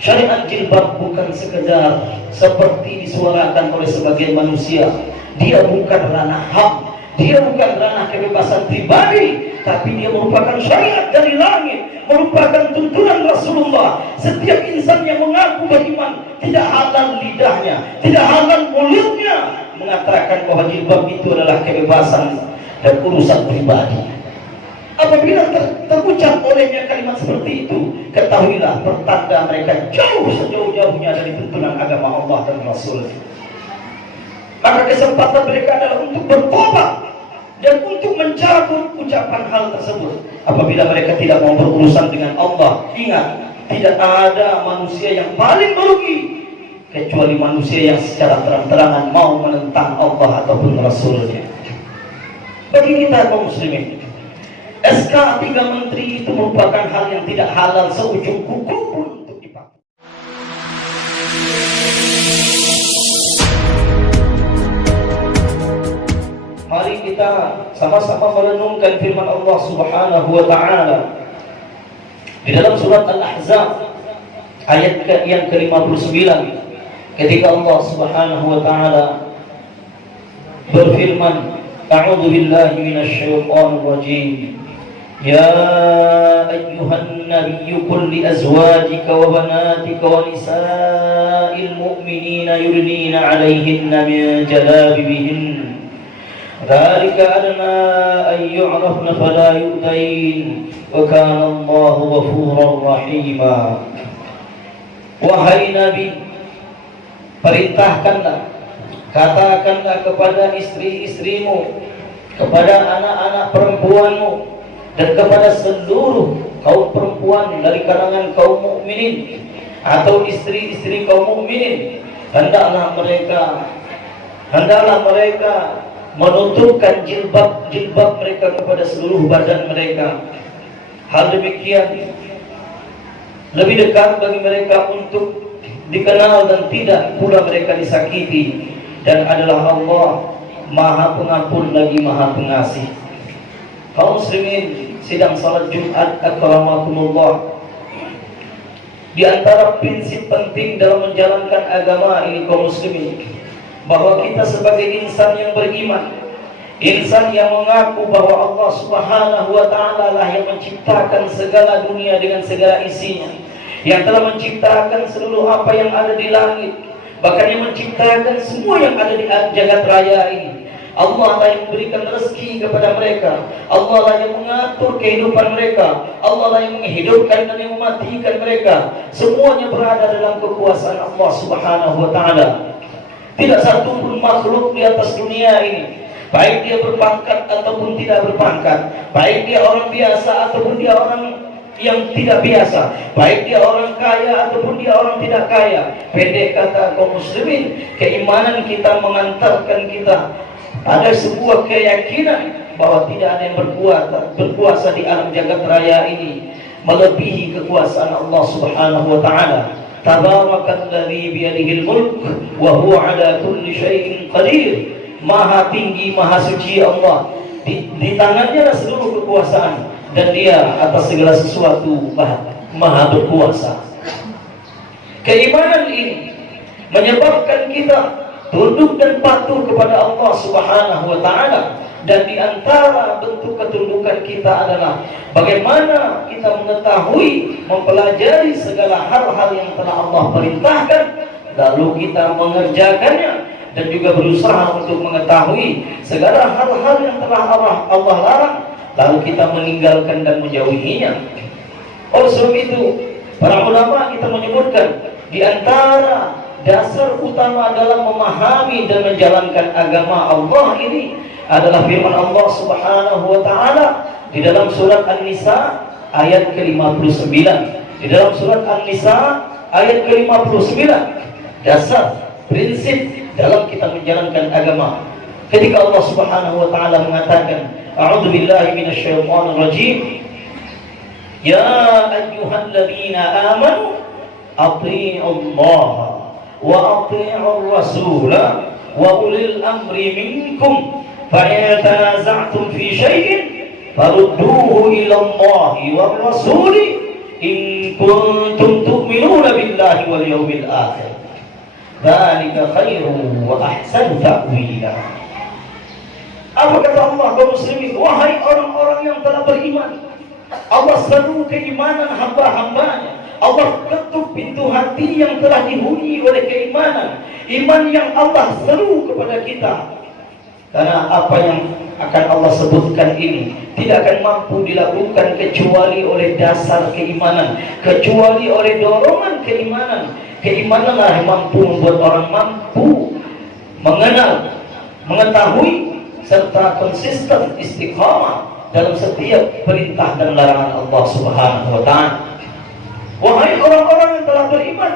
Syariat jilbab bukan sekedar seperti disuarakan oleh sebagian manusia. Dia bukan ranah HAM, dia bukan ranah kebebasan pribadi, tapi dia merupakan syariat dari langit, merupakan tuntunan Rasulullah. Setiap insan yang mengaku beriman, tidak halal lidahnya, tidak halal mulutnya mengatakan bahwa jilbab itu adalah kebebasan dan urusan pribadi. Apabila terucap olehnya kalimat seperti itu, ketahuilah pertanda mereka jauh sejauh-jauhnya dari tuntunan agama Allah dan Rasul. Maka kesempatan mereka adalah untuk bertobat dan untuk mencabut ucapan hal tersebut. Apabila mereka tidak mau berurusan dengan Allah, ingat, tidak ada manusia yang paling merugi kecuali manusia yang secara terang-terangan mau menentang Allah ataupun Rasulnya. Bagi kita kaum muslimin, SK 3 menteri itu merupakan hal yang tidak halal seujung kuku pun untuk dipakai. Mari kita sama-sama merenungkan firman Allah Subhanahu wa taala di dalam surat Al-Ahzab ayat yang ke-59, ketika Allah Subhanahu wa taala berfirman, A'udzu billahi minasy syaithanir rajim. يا أيها النبي قل لأزواجك وبناتك ونساء المؤمنين يدنين عليهن من جلابيبهن ذلك أدنى أن يعرفن فلا يؤذين وكان الله غفورا رحيما. Wahai Nabi, perintahkanlah, katakanlah kepada istri-istrimu, kepada anak-anak perempuanmu, dan kepada seluruh kaum perempuan dari kalangan kaum mukminin atau istri-istri kaum mukminin, hendaklah mereka menutupkan jilbab mereka kepada seluruh badan mereka. Hal demikian lebih dekat bagi mereka untuk dikenal dan tidak pula mereka disakiti, dan adalah Allah Maha Pengampun lagi Maha Pengasih. Kaum muslimin sidang salat Jumat akramakumullah, di antara prinsip penting dalam menjalankan agama ini kaum muslimin, bahwa kita sebagai insan yang beriman, insan yang mengaku bahwa Allah Subhanahu wa taala lah yang menciptakan segala dunia dengan segala isinya, yang telah menciptakan seluruh apa yang ada di langit, bahkan yang menciptakan semua yang ada di jagat raya ini. Allah lah yang memberikan rezeki kepada mereka, Allah lah yang mengatur kehidupan mereka, Allah lah yang menghidupkan dan yang mematikan mereka. Semuanya berada dalam kekuasaan Allah Subhanahu wa taala. Tidak satu pun makhluk di atas dunia ini, baik dia berpangkat ataupun tidak berpangkat, baik dia orang biasa ataupun dia orang yang tidak biasa, baik dia orang kaya ataupun dia orang tidak kaya. Pendek kata kaum muslimin, keimanan kita mengantarkan kita ada sebuah keyakinan bahwa tidak ada yang berkuasa di alam jagat raya ini melebihi kekuasaan Allah Subhanahu wa taala. Tabarakalladzi biyadihil mulk wa huwa ala kulli syai'in qadir. Maha tinggi, maha suci Allah. Di tangannya lah seluruh kekuasaan, dan dia atas segala sesuatu maha berkuasa. Keimanan ini menyebabkan kita tunduk dan patuh kepada Allah Subhanahu wa taala, dan di antara bentuk ketundukan kita adalah bagaimana kita mengetahui, mempelajari segala hal-hal yang telah Allah perintahkan, lalu kita mengerjakannya, dan juga berusaha untuk mengetahui segala hal-hal yang telah Allah larang, lalu kita meninggalkan dan menjauhinya. Oleh sebab itu, para ulama kita menyebutkan di antara dasar utama dalam memahami dan menjalankan agama Allah ini adalah firman Allah Subhanahu wa taala di dalam surat An-Nisa ayat ke-59. Di dalam surat An-Nisa ayat ke-59, dasar prinsip dalam kita menjalankan agama. Ketika Allah Subhanahu wa taala mengatakan, A'udzu billahi minasy syaithanir rajim. Ya ayyuhalladzina amanu athi'ullaha wa ati'ur rasula wa ulil amri minkum fa in tanaza'tum fi syai'in farudduhu ila Allahi war rasuli in kuntum tu'minuna billahi wal yawmil akhir. Dzalika khairun wa ahsanu ta'wila. Apa kata Allah kaum muslimin? Wahai orang-orang yang telah beriman, Allah seru keimanan hamba-hambanya. Allah ketuk pintu hati yang telah dihuni oleh keimanan. Iman yang Allah seru kepada kita. Karena apa yang akan Allah sebutkan ini tidak akan mampu dilakukan kecuali oleh dasar keimanan, kecuali oleh dorongan keimanan. Keimananlah yang mampu membuat orang mampu mengenal, mengetahui serta konsisten istiqamah dalam setiap perintah dan larangan Allah Subhanahu wa taala. Wahai orang-orang yang telah beriman,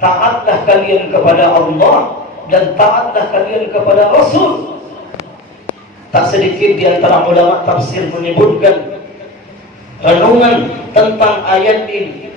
taatlah kalian kepada Allah dan taatlah kalian kepada Rasul. Tak sedikit di antara ulama tafsir menyebutkan renungan tentang ayat ini,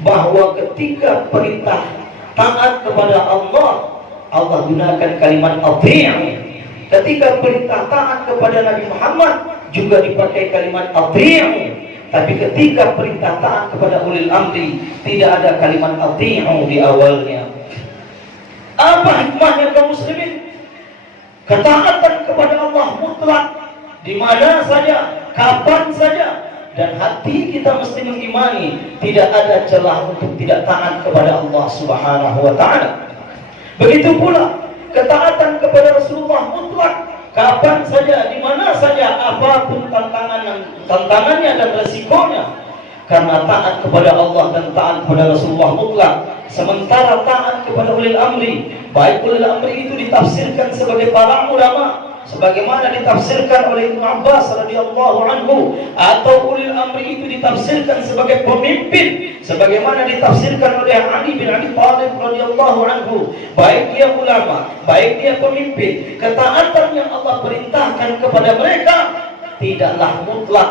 bahwa ketika perintah taat kepada Allah, Allah gunakan kalimat ati'u. Ketika perintah taat kepada Nabi Muhammad juga dipakai kalimat ati'u. Tapi ketika perintah taat kepada ulil amri tidak ada kalimat ati'u di awalnya. Apa hikmahnya kaum muslimin? Ketaatan kepada Allah mutlak di mana saja, kapan saja, dan hati kita mesti mengimani tidak ada celah untuk tidak taat kepada Allah Subhanahu wa taala. Begitu pula ketaatan kepada Rasulullah mutlak, kapan saja, di mana saja, apapun tantangannya dan resikonya. Karena taat kepada Allah dan taat kepada Rasulullah mutlak. Sementara taat kepada ulil amri, baik ulil amri itu ditafsirkan sebagai para ulama, sebagaimana ditafsirkan oleh Ibnu Abbas radhiyallahu anhu, atau ulil amri itu ditafsirkan sebagai pemimpin, sebagaimana ditafsirkan oleh Ali bin Abi Thalib radhiyallahu anhu. Baik dia ulama, baik dia pemimpin, ketaatan yang Allah perintahkan kepada mereka tidaklah mutlak.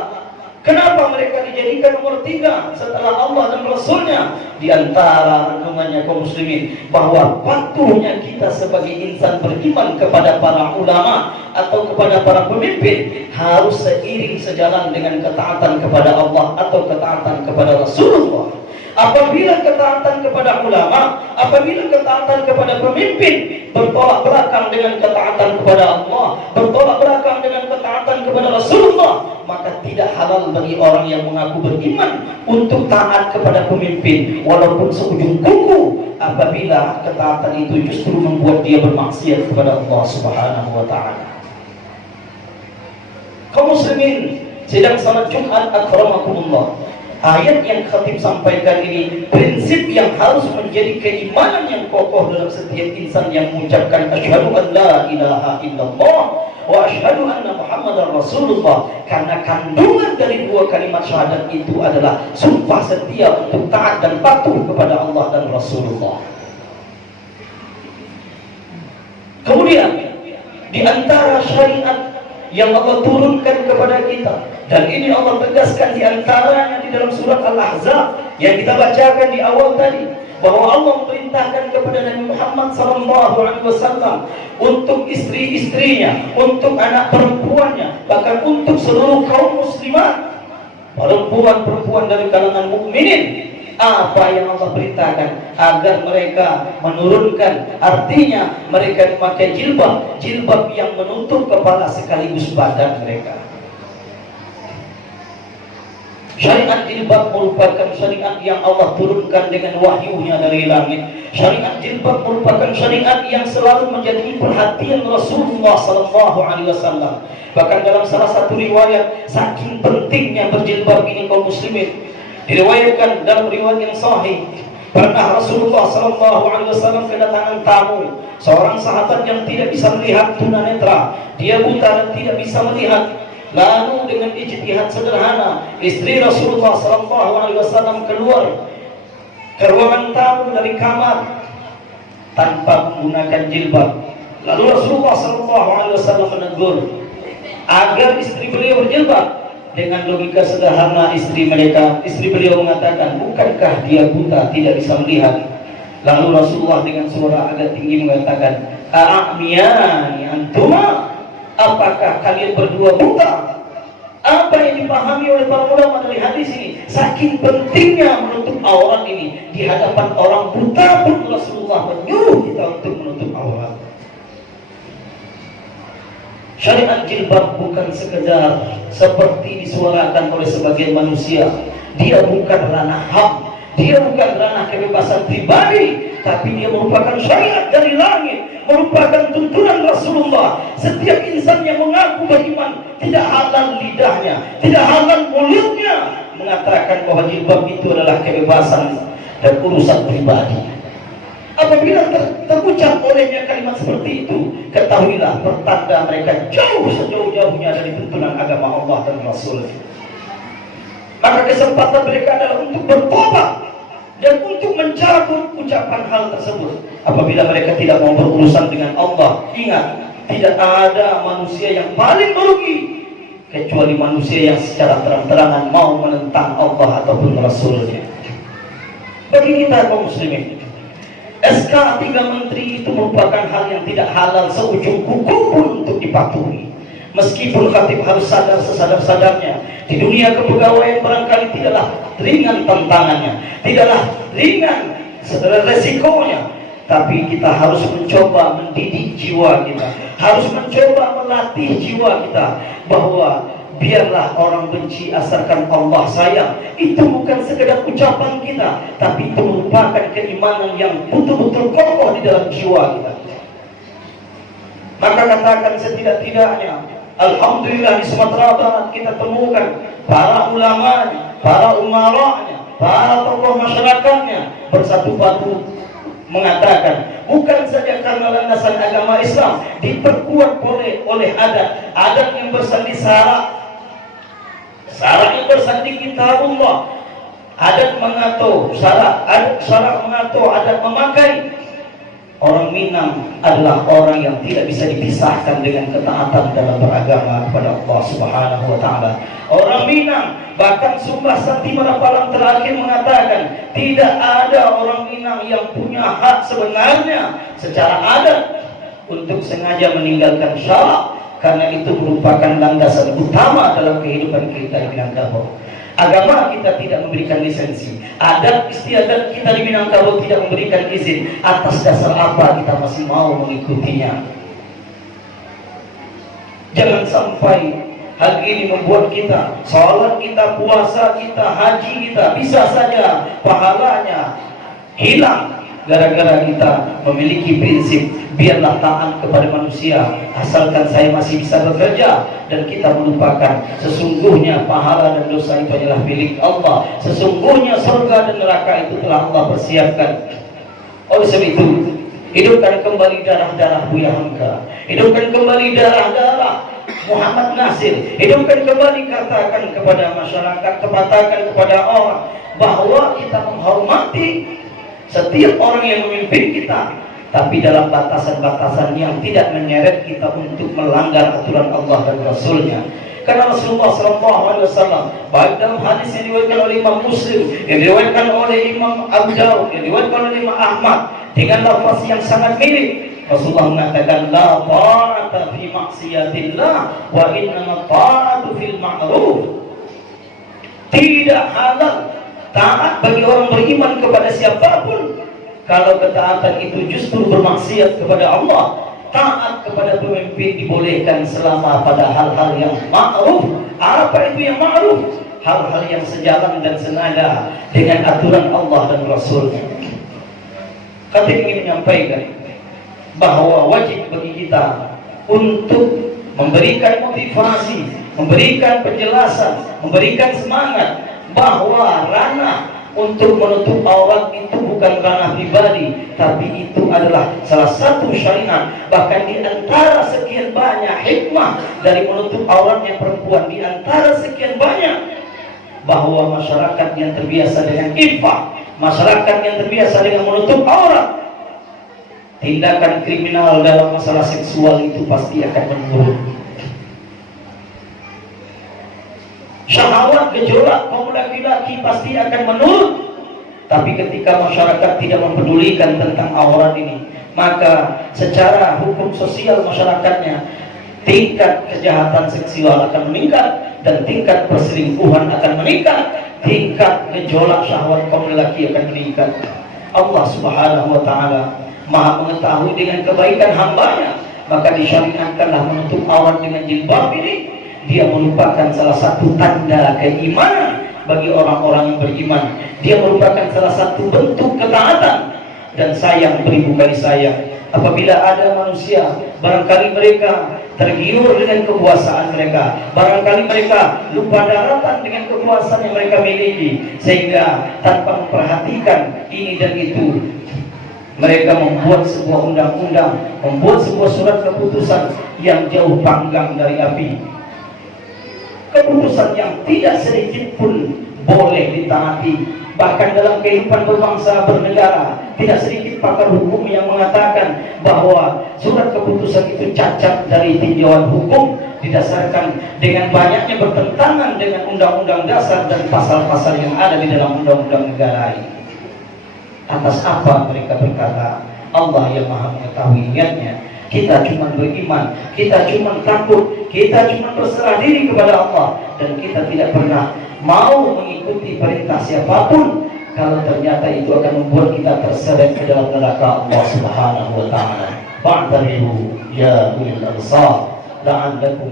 Kenapa mereka dijadikan nomor 3 setelah Allah dan Rasulnya? Di antara renungannya kaum muslimin, bahwa patuhnya kita sebagai insan beriman kepada para ulama atau kepada para pemimpin harus seiring sejalan dengan ketaatan kepada Allah atau ketaatan kepada Rasulullah. Apabila ketaatan kepada ulama, apabila ketaatan kepada pemimpin bertolak belakang dengan ketaatan kepada Allah, bertolak belakang dengan ketaatan kepada Rasulullah, maka tidak halal bagi orang yang mengaku beriman untuk taat kepada pemimpin walaupun seujung kuku, apabila ketaatan itu justru membuat dia bermaksiat kepada Allah Subhanahu wa taala. Kaum muslimin, sidang salat Jumat akramakumullah. Ayat yang khatib sampaikan ini prinsip yang harus menjadi keimanan yang kokoh dalam setiap insan yang mengucapkan asyhadu an la ilaha illallah wa asyhadu anna muhammadar rasulullah. Karena kandungan dari dua kalimat syahadat itu adalah sumpah setia untuk taat dan patuh kepada Allah dan Rasulullah. Kemudian di antara syariat yang Allah turunkan kepada kita, dan ini Allah tegaskan di antaranya di dalam surat Al-Ahzab yang kita bacakan di awal tadi, bahwa Allah memerintahkan kepada Nabi Muhammad SAW untuk istri-istrinya, untuk anak perempuannya, bahkan untuk seluruh kaum muslimat, perempuan-perempuan dari kalangan mukminin. Apa yang Allah perintahkan? Agar mereka menurunkan, artinya mereka memakai jilbab, jilbab yang menutup kepala sekaligus badan mereka. Syariat jilbab merupakan syariat yang Allah turunkan dengan wahyunya dari langit. Syariat jilbab merupakan syariat yang selalu menjadi perhatian Rasulullah SAW. Bahkan dalam salah satu riwayat, saking pentingnya berjilbab ini kaum muslimin, diriwayatkan dalam riwayat yang sahih, pernah Rasulullah SAW kedatangan tamu, seorang sahabat yang tidak bisa melihat tunanetra, dia buta dan tidak bisa melihat. Lalu dengan ijtihad sederhana, istri Rasulullah SAW keluar ke ruangan tamu dari kamar tanpa menggunakan jilbab. Lalu Rasulullah SAW menegur agar istri beliau berjilbab. Dengan logika sederhana istri beliau mengatakan, bukankah dia buta, tidak bisa melihat? Lalu Rasulullah dengan suara agak tinggi mengatakan, a'amiyani antuma, apakah kalian berdua buta? Apa yang dipahami oleh para ulama dari hadis ini? Saking pentingnya menutup aurat ini di hadapan orang buta pun Rasulullah menyuruh kita untuk menutup aurat. Syariat jilbab bukan sekedar seperti disuarakan oleh sebagian manusia. Dia bukan ranah HAM, dia bukan ranah kebebasan pribadi, tapi dia merupakan syariat dari langit, merupakan tuntunan Rasulullah. Setiap insan yang mengaku beriman, tidak halal lidahnya, tidak halal mulutnya mengatakan bahwa jilbab itu adalah kebebasan dan urusan pribadi. Apabila terucap olehnya kalimat seperti itu, ketahuilah pertanda mereka sejauh-jauhnya dari tuntunan agama Allah dan Rasul. Maka kesempatan mereka adalah untuk bertobat dan untuk mencabut ucapan hal tersebut. Apabila mereka tidak mau berurusan dengan Allah, ingat, tidak ada manusia yang paling merugi kecuali manusia yang secara terang-terangan mau menentang Allah ataupun Rasulnya. Bagi kita kaum muslimin, SK 3 menteri itu merupakan hal yang tidak halal seujung kuku pun untuk dipatuhi. Meskipun khatib harus sadar sesadar-sadarnya, di dunia kepegawaian barangkali tidaklah ringan tantangannya, tidaklah ringan resikonya, tapi kita harus mencoba mendidik jiwa kita, harus mencoba melatih jiwa kita bahwa biarlah orang benci asalkan Allah sayang. Itu bukan sekedar ucapan kita, tapi itu merupakan keimanan yang betul-betul kokoh di dalam jiwa kita. Maka katakan setidak-tidaknya, alhamdulillah di Sumatera Barat kita temukan para ulamanya, para umaranya, para tokoh masyarakatnya bersatu padu mengatakan, bukan saja karena landasan agama Islam diperkuat oleh adat yang bersandi syarak yang bersandi kitabullah, adat mengatur syarak mengatur adat memakai. Orang Minang adalah orang yang tidak bisa dipisahkan dengan ketaatan dalam beragama kepada Allah Subhanahu wa taala. Orang Minang, bahkan Sumpah Sakti Marapalang terakhir mengatakan, tidak ada orang Minang yang punya hak sebenarnya secara adat untuk sengaja meninggalkan syarak, karena itu merupakan landasan utama dalam kehidupan kita di Minangkabau. Agama kita tidak memberikan lisensi, adat istiadat kita di Minangkabau tidak memberikan izin. Atas dasar apa kita masih mau mengikutinya? Jangan sampai hal ini membuat kita, salat kita, puasa kita, haji kita, bisa saja pahalanya hilang gara-gara kita memiliki prinsip biarlah taat kepada manusia asalkan saya masih bisa bekerja, dan kita melupakan sesungguhnya pahala dan dosa itu adalah milik Allah. Sesungguhnya surga dan neraka itu telah Allah persiapkan. Oleh sebab itu, hidupkan kembali darah-darah Buya Hamka, hidupkan kembali darah-darah Muhammad Nasir, hidupkan kembali, katakan kepada masyarakat, katakan kepada orang bahwa kita menghormati setiap orang yang memimpin kita, tapi dalam batasan-batasan yang tidak menyeret kita untuk melanggar aturan Allah dan Rasulnya. Karena Rasulullah SAW, baik dalam hadis yang diriwayatkan oleh Imam Muslim, yang diriwayatkan oleh Imam Abu Dawud, yang diriwayatkan oleh Imam Ahmad, dengan lafaz yang sangat mirip, Rasulullah mengatakan, la ta'ata fi maksiatillah wa innama ta'atu fil ma'ruf. Tidak halal taat bagi orang beriman kepada siapapun kalau ketaatan itu justru bermaksiat kepada Allah. Taat kepada pemimpin dibolehkan selama pada hal-hal yang ma'ruf. Apa itu yang ma'ruf? Hal-hal yang sejalan dan senada dengan aturan Allah dan Rasulnya. Kami ingin menyampaikan bahwa wajib bagi kita untuk memberikan motivasi, memberikan penjelasan, memberikan semangat bahwa ranah untuk menutup aurat itu bukan ranah pribadi, tapi itu adalah salah satu syariat. Bahkan di antara sekian banyak hikmah dari menutup auratnya perempuan, di antara sekian banyak, bahwa masyarakat yang terbiasa dengan infak, masyarakat yang terbiasa dengan menutup aurat, tindakan kriminal dalam masalah seksual itu pasti akan menurun. Syahwat gejolak kaum laki-laki pasti akan menurun. Tapi ketika masyarakat tidak mempedulikan tentang aurat ini, maka secara hukum sosial masyarakatnya tingkat kejahatan seksual akan meningkat, dan tingkat perselingkuhan akan meningkat, tingkat gejolak syahwat kaum lelaki akan meningkat. Allah Subhanahu wa taala Maha mengetahui dengan kebaikan hambanya, maka disyariatkanlah menutup aurat dengan jilbab ini. Dia merupakan salah satu tanda keimanan bagi orang-orang yang beriman. Dia merupakan salah satu bentuk ketaatan dan sayang, beribu kali sayang. Apabila ada manusia, barangkali mereka tergiur dengan kekuasaan mereka, barangkali mereka lupa daratan dengan kekuasaan yang mereka miliki, sehingga tanpa memperhatikan ini dan itu, mereka membuat sebuah undang-undang, membuat sebuah surat keputusan yang jauh panggang dari api. Keputusan yang tidak sedikit pun boleh ditaati. Bahkan dalam kehidupan berbangsa bernegara, tidak sedikit pakar hukum yang mengatakan bahwa surat keputusan itu cacat dari tinjauan hukum, didasarkan dengan banyaknya bertentangan dengan undang-undang dasar dan pasal-pasal yang ada di dalam undang-undang negara ini. Atas apa mereka berkata? Allah yang Maha mengetahui niatnya. Kita cuma beriman, kita cuma takut, kita cuma berserah diri kepada Allah, dan kita tidak pernah mau mengikuti perintah siapapun kalau ternyata itu akan membuat kita terseret ke dalam neraka Allah Subhanahu wa taala. Fa'tabiru ya ulil absar la'allakum